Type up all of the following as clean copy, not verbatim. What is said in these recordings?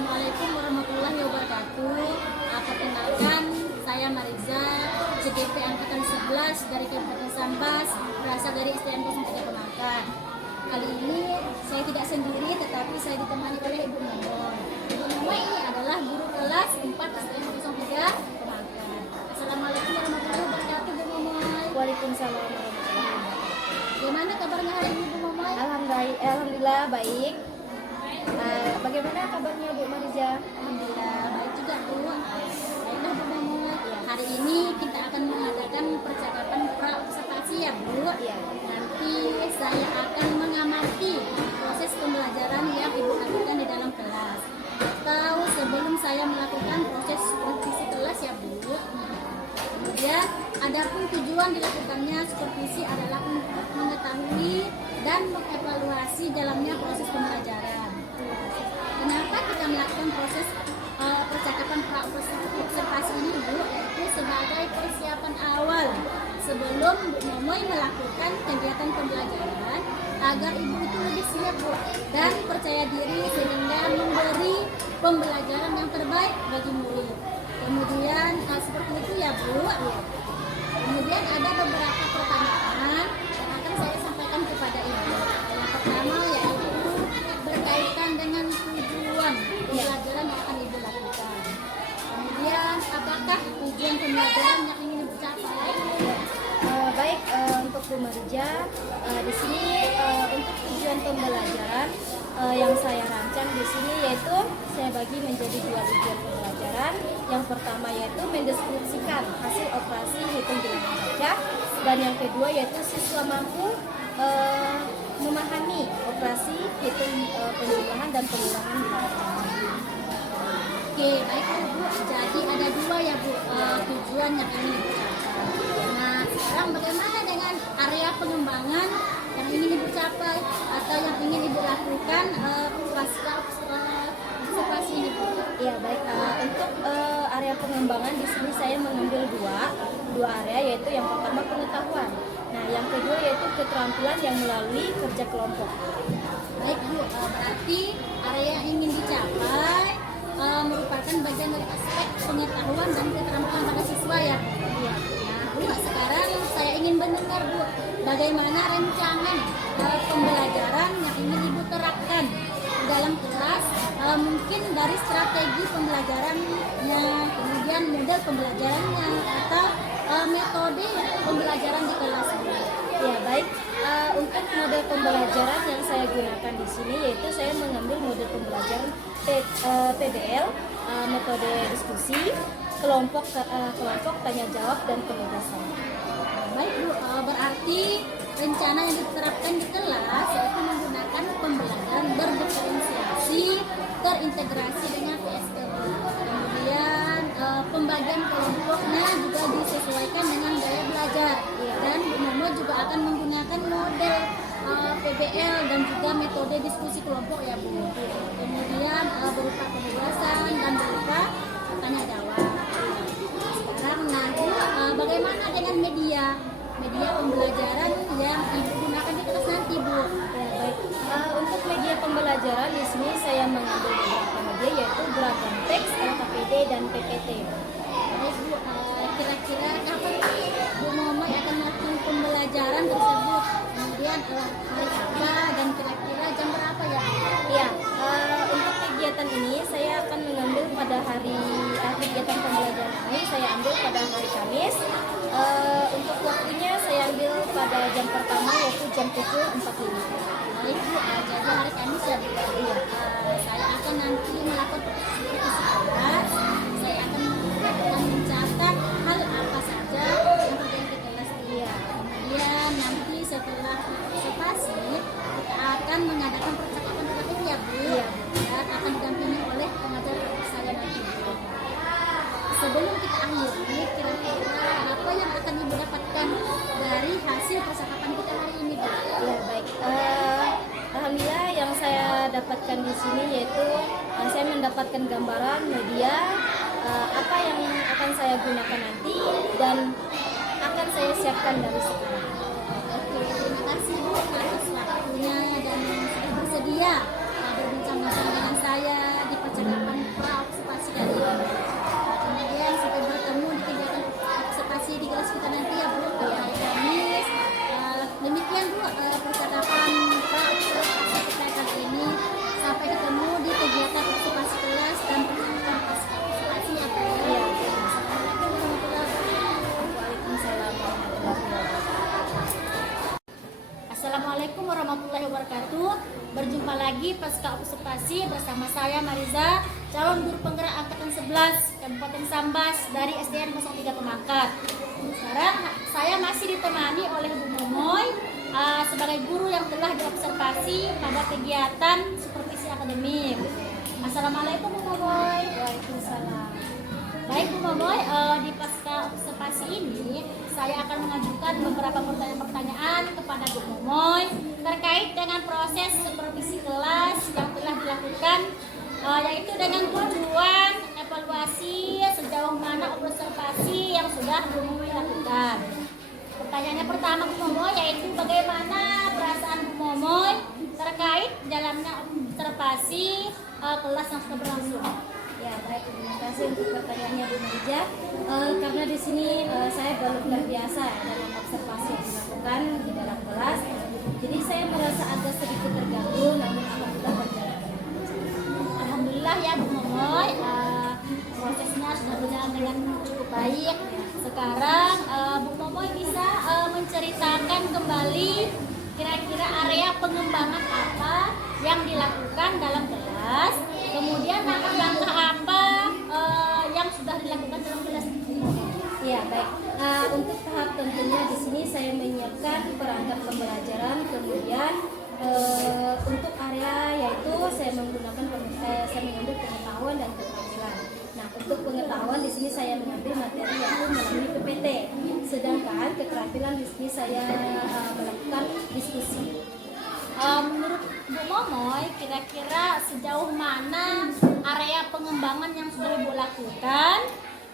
Assalamualaikum warahmatullahi wabarakatuh. Perkenalkan, saya Mariza, CGP Angkatan 11 dari Kabupaten Sambas, berasal dari STM 03 Pemakan. Kali ini saya tidak sendiri, tetapi saya ditemani oleh Ibu Momoy. Ibu Momoy ini adalah guru kelas 4 STM 03 Pemakan. Assalamualaikum warahmatullahi wabarakatuh, Bu Momoy. Waalaikumsalam warahmatullahi wabarakatuh. Gimana kabarnya hari ini, Bu Momoy? Alhamdulillah baik. Bagaimana kabarnya Bu Mariza? Alhamdulillah baik juga, Bu. Baiklah, Bu Momoy. Hari ini kita akan mengadakan percakapan pra-observasi ya, Bu. Iya. Nanti saya akan mengamati proses pembelajaran yang Ibu lakukan di dalam kelas. Atau sebelum saya melakukan proses supervisi kelas ya, Bu. Kemudian, adapun tujuan dilakukannya supervisi adalah untuk mengetahui dan mengevaluasi jalannya proses pembelajaran. Kenapa kita melakukan proses percakapan pra-observasi ini, Bu? Yaitu sebagai persiapan awal sebelum Bu Momoy melakukan kegiatan pembelajaran agar Ibu itu lebih siap, Bu, dan percaya diri sehingga memberi pembelajaran yang terbaik bagi murid. Kemudian seperti itu ya, Bu. Kemudian ada beberapa pertanyaan yang akan saya sampaikan kepada Ibu. Yang pertama yaitu berkaitan dengan tujuan pembelajaran yang akan Ibu lakukan. Kemudian apakah tujuan pembelajaran yang ingin Ibu capai? Baik, untuk Bu Mariza, di sini untuk tujuan pembelajaran yang saya rancang di sini yaitu saya bagi menjadi dua tujuan pembelajaran. Yang pertama yaitu mendeskripsikan hasil operasi hitung bilangan baca, dan yang kedua yaitu siswa mampu memahami operasi hitung penjumlahan dan pengurangan bilangan baca. Oke, baik Bu. Jadi ada dua ya, Bu, tujuan yang ingin Ibu capai. Nah, sekarang bagaimana dengan area pengembangan yang ingin Ibu capai atau yang ingin Ibu lakukan pasca observasi ini, Bu? Ya baik, untuk area pengembangan di sini saya mengambil dua area, yaitu yang pertama pengetahuan. Nah, yang kedua yaitu keterampilan yang melalui kerja kelompok. Baik, Bu, berarti area yang ingin dicapai merupakan bagian dari aspek pengetahuan dan keterampilan pada siswa ya. Iya. Nah, Bu, sekarang saya ingin mendengar, Bu, bagaimana rancangan pembelajaran yang ingin Ibu terapkan di dalam kelas, mungkin dari strategi pembelajarannya, kemudian model pembelajarannya, atau metode pembelajaran di kelas. Ya baik, untuk model pembelajaran yang saya gunakan di sini yaitu saya mengambil model pembelajaran PBL, metode diskusi, kelompok tanya jawab dan penugasan. Baik, Bu, berarti rencana yang diterapkan di kelas yaitu menggunakan pembelajaran berdiferensiasi terintegrasi dengan PSL. Kemudian pembagian kelompoknya juga disesuaikan dengan gaya belajar. Dan Bu Momoy juga akan menggunakan model PBL dan juga metode diskusi kelompok ya, Bu. Kemudian berupa penugasan dan berupa tanya jawab. Sekarang Bu, bagaimana dengan media pembelajaran yang Ibu gunakan di kelas nanti, Bu? Ya baik, untuk media pembelajaran di sini saya mengambil beberapa media yaitu beragam teks, LKPD dan PPT. Baik, Bu, kira-kira kapan Bu Momoy akan melakukan pembelajaran tersebut? Kemudian hari apa dan kira-kira jam berapa ya? Ya, untuk kegiatan ini saya akan mengambil pada kegiatan pembelajaran ini saya ambil pada hari Kamis. Untuk waktunya saya ambil pada jam pertama yaitu jam 7.45. Baik, Bu, jadi hari Kamis ya, Bu. Iya. Saya akan nanti melakukan supervisi kelas. Saya akan mencatat hal apa saja yang terjadi di kelas. Iya. Kemudian nanti setelah observasi kita akan mengadakan percakapan terakhir ya, Bu. Iya. Dan akan didampingi oleh pengajar saya nanti. Sebelum kita akhiri, kira-kira apa yang akan Ibu dapatkan dari hasil percakapan kita hari ini, Bu? Ya baik. Alhamdulillah yang saya dapatkan di sini yaitu saya mendapatkan gambaran media apa yang akan saya gunakan nanti dan akan saya siapkan dari sekarang. Oke, terima kasih, Bu, atas waktunya dan sudah bersedia berbincang-bincang dengan saya di percakapan percakapan pra kali ini. Sampai ketemu di kegiatan observasi kelas dan percakapan pasca observasi ya Bu. Iya. Assalamualaikum warahmatullahi wabarakatuh. Berjumpa lagi pasca observasi bersama saya Mariza, calon guru penggerak angkatan 11 Kabupaten Sambas dari SDN 03 Pemangkat. Sekarang saya masih ditemani oleh Bu Momoy sebagai guru yang telah diobservasi pada kegiatan supervisi akademik. Assalamualaikum Bu Momoy. Waalaikumsalam. Baik Bu Momoy, di pasca observasi ini saya akan mengajukan beberapa pertanyaan kepada Bu Momoy terkait dengan proses supervisi kelas yang telah dilakukan, yaitu dengan tujuan evaluasi sejauh mana observasi yang sudah Bu Momoy lakukan. Pertanyaannya pertama Bu Momoy, yaitu bagaimana perasaan Bu Momoy terkait jalannya observasi kelas yang sudah berlangsung. Ya, baik, terima kasih untuk pertanyaannya Bu Mariza. Karena di sini saya belum terbiasa ya, dalam observasi yang dilakukan di dalam kelas, jadi saya merasa agak sedikit terganggu, namun alhamdulillah berjalan dengan lancar. Alhamdulillah ya Bu Momoy, prosesnya sudah berjalan dengan cukup baik. Sekarang Bu Momoy bisa menceritakan kembali kira-kira area pengembangan apa yang dilakukan dalam kelas, kemudian langkah-langkah apa yang sudah dilakukan dalam kelas ini. Ya, baik. Untuk tahap tentunya di sini saya menyiapkan perangkat pembelajaran, kemudian untuk area yaitu saya mengambil pengetahuan dan keterampilan. Nah, untuk pengetahuan di sini saya mengambil materi yaitu melalui PPT, sedangkan keterampilan di sini saya melakukan diskusi. Menurut Bu Momoy, kira-kira sejauh mana area pengembangan yang sudah Ibu lakukan?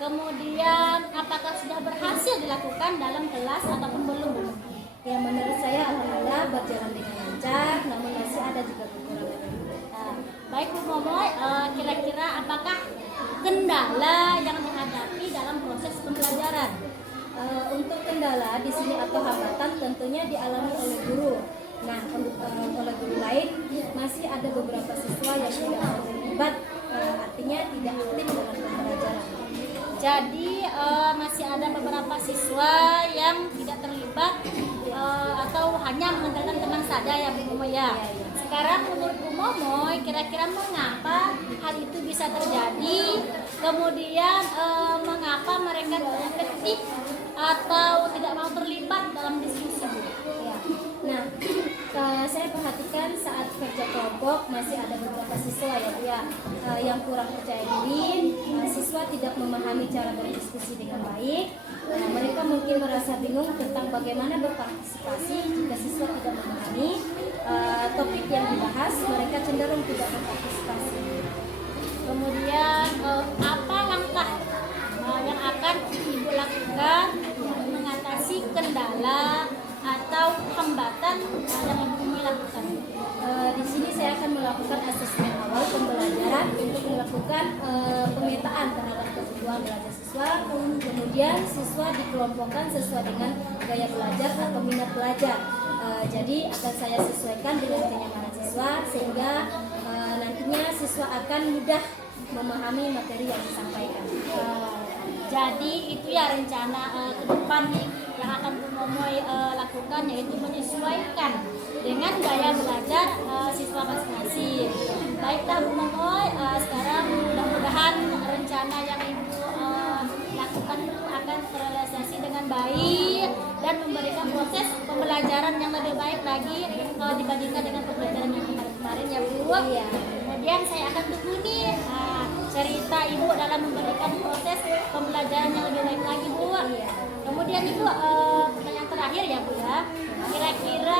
Kemudian apakah sudah berhasil dilakukan dalam kelas ataupun belum? Ya, menurut saya alhamdulillah berjalan dengan lancar, namun masih ada juga kekurangan. Baik Bu Momoy, kira-kira apakah kendala yang dihadapi dalam proses pembelajaran? Untuk kendala di sini atau hambatan tentunya dialami oleh guru. Nah, oleh guru lain masih ada beberapa siswa yang tidak terlibat, artinya tidak aktif dalam pembelajaran. Jadi masih ada beberapa siswa yang tidak terlibat atau hanya mengandalkan teman saja ya Bu Momoy ya. Sekarang menurut Bu Momoy, kira-kira mengapa hal itu bisa terjadi? Kemudian mengapa mereka tidak aktif atau tidak mau terlibat dalam diskusi? Ya. Nah, saya perhatikan saat kerja kelompok masih ada beberapa siswa ya yang kurang percaya diri, siswa tidak memahami cara berdiskusi dengan baik. Mereka mungkin merasa bingung tentang bagaimana berpartisipasi jika siswa tidak memahami topik yang dibahas, mereka cenderung tidak berpartisipasi. Kemudian apa langkah yang akan Ibu lakukan untuk mengatasi kendala atau hambatan yang Ibu lakukan? Di sini saya akan melakukan asesmen awal pembelajaran untuk melakukan pemetaan terhadap kebutuhan belajar siswa. Kemudian siswa dikelompokkan sesuai dengan gaya belajar atau minat belajar. Jadi akan saya sesuaikan dengan kenyamanan siswa sehingga nantinya siswa akan mudah memahami materi yang disampaikan. Jadi itu ya rencana ke depan nih yang akan Bu Momoy lakukan, yaitu menyesuaikan dengan gaya belajar siswa masing-masing. Baiklah Bu Momoy, sekarang mudah-mudahan rencana yang Ibu lakukan itu akan terrealisasi dengan baik dan memberikan proses pembelajaran yang lebih baik lagi dibandingkan dengan pembelajaran yang kemarin ya Bu. Iya. Kemudian saya akan tunggu nih cerita Ibu dalam memberikan proses pembelajaran yang lebih baik lagi Bu. Kemudian Ibu pertanyaan terakhir ya Bu ya, kira-kira